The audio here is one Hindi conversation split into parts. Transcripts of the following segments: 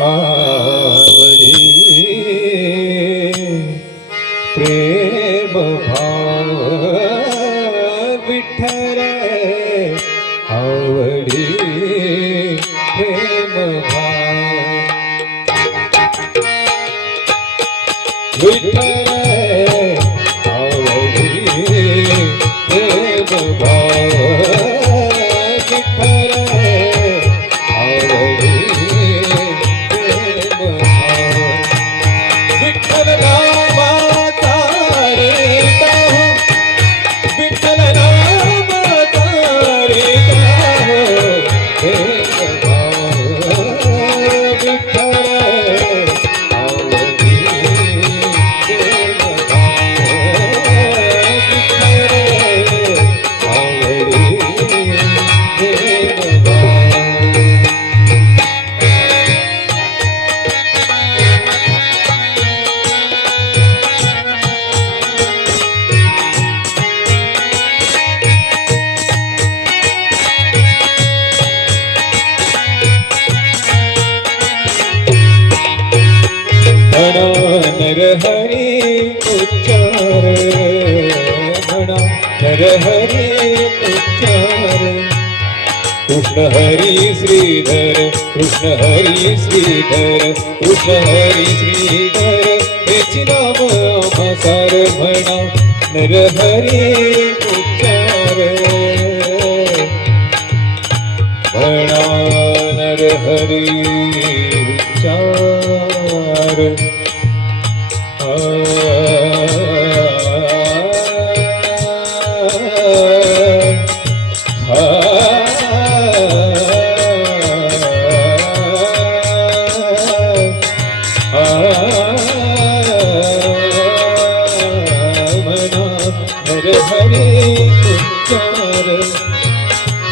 आवडी प्रेम भाव विठ्ठल आवडी। प्रेम भाव म्हणा नरहरी उच्चार। म्हणा नरहरी उच्चार। कृष्ण हरी श्रीधर, कृष्ण हरी श्रीधर, कृष्ण हरी श्रीधर हेची नाम आम्हासार म्हणा नरहरी उच्चार। म्हणा नरहरी। उच्चार હરે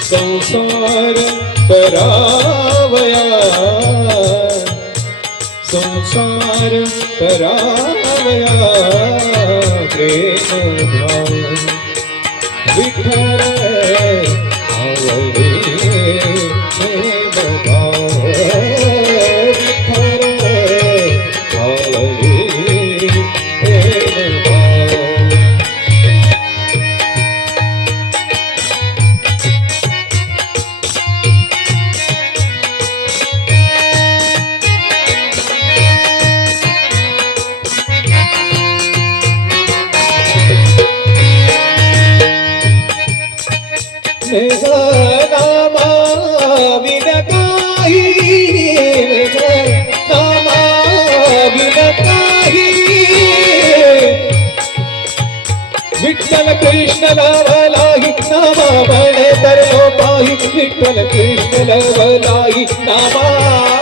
સંસાર પરાવયા સંસાર પરાવયા પ્રેમ ભાવ कृष्ण लावलाही नामा बने तर पाही विठ्ठल कृष्ण लावलाही नामा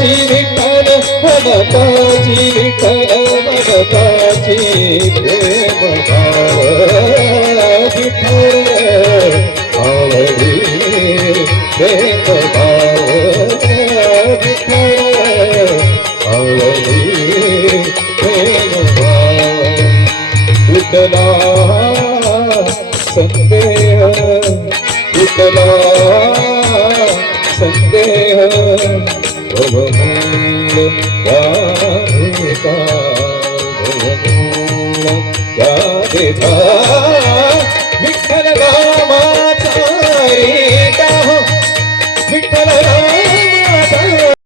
मनताची विठ्ठल मनताची विठ्ठल मनताची प्रेम भवमूल गाधिका भवमूल गाधिका